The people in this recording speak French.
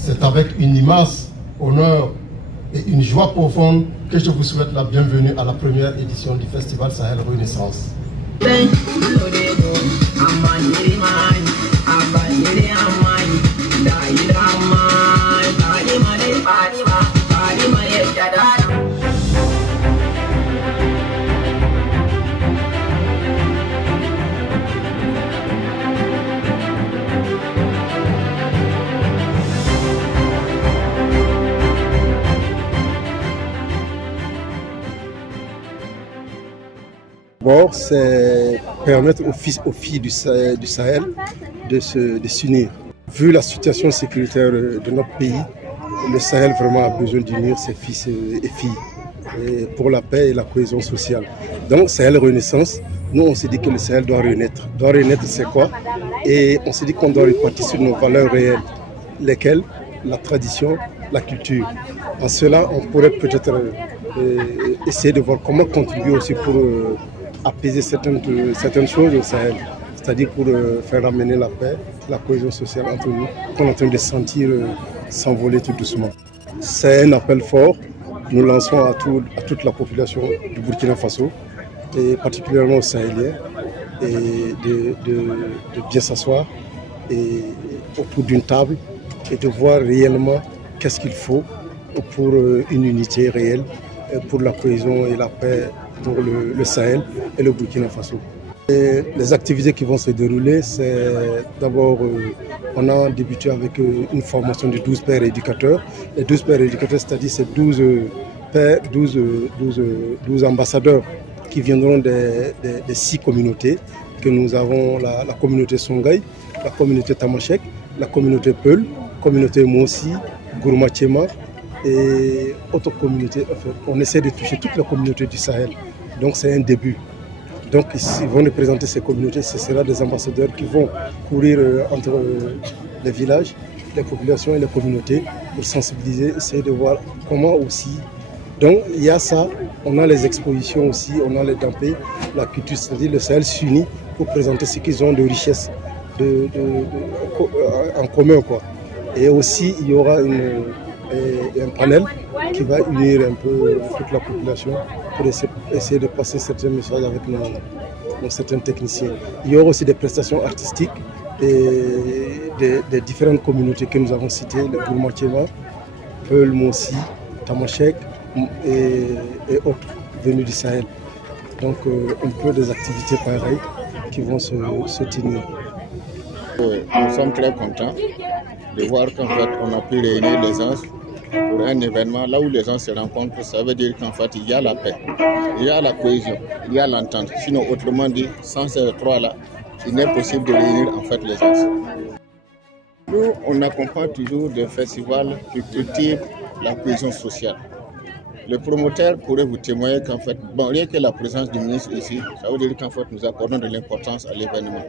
C'est avec une immense honneur et une joie profonde que je vous souhaite la bienvenue à la première édition du Festival Sahel Renaissance. D'abord, c'est permettre aux filles du Sahel de s'unir. Vu la situation sécuritaire de notre pays, le Sahel vraiment a besoin d'unir ses fils et filles pour la paix et la cohésion sociale. Donc, Sahel Renaissance, nous on s'est dit que le Sahel doit renaître. Doit renaître, c'est quoi? Et on s'est dit qu'on doit repartir sur nos valeurs réelles, lesquelles la tradition, la culture. En cela, on pourrait peut-être essayer de voir comment contribuer aussi pour apaiser certaines choses au Sahel, c'est-à-dire pour faire ramener la paix, la cohésion sociale entre nous, qu'on est en train de sentir s'envoler tout doucement. C'est un appel fort, nous lançons à toute la population du Burkina Faso, et particulièrement aux Sahéliens, et de bien s'asseoir autour d'une table et de voir réellement qu'est-ce qu'il faut pour une unité réelle, pour la cohésion et la paix pour le Sahel et le Burkina Faso. Et les activités qui vont se dérouler, c'est d'abord, on a débuté avec une formation de 12 pères éducateurs. Les 12 pères éducateurs, c'est-à-dire c'est 12 pères, 12 ambassadeurs qui viendront des 6 communautés que nous avons, la communauté Songhai, la communauté Tamashek, la communauté Peul, la communauté Mossi, Gourmatiema, et autres communautés. Enfin, on essaie de toucher toutes les communautés du Sahel. Donc c'est un début. Donc ils vont représenter ces communautés. Ce sera des ambassadeurs qui vont courir entre les villages, les populations et les communautés pour sensibiliser, essayer de voir comment aussi. Donc il y a ça, on a les expositions aussi, on a les dampés, la culture, c'est-à-dire le Sahel s'unit pour présenter ce qu'ils ont de richesse en commun, quoi. Et aussi il y aura un panel qui va unir un peu toute la population pour essayer de passer certains messages avec certains techniciens. Il y aura aussi des prestations artistiques des différentes communautés que nous avons citées, le Gourmatiema, Peul, Mossi, Tamashek et autres venus du Sahel. Donc un peu des activités pareilles qui vont se tenir. Nous sommes très contents de voir qu'en fait on a pu réunir les gens pour un événement là où les gens se rencontrent. Ça veut dire qu'en fait il y a la paix, il y a la cohésion, il y a l'entente. Sinon autrement dit, sans ces trois-là, il n'est possible de réunir en fait les gens. Nous, on accompagne toujours des festivals qui cultivent la cohésion sociale. Le promoteur pourrait vous témoigner qu'en fait, rien que la présence du ministre ici, ça veut dire qu'en fait nous accordons de l'importance à l'événement.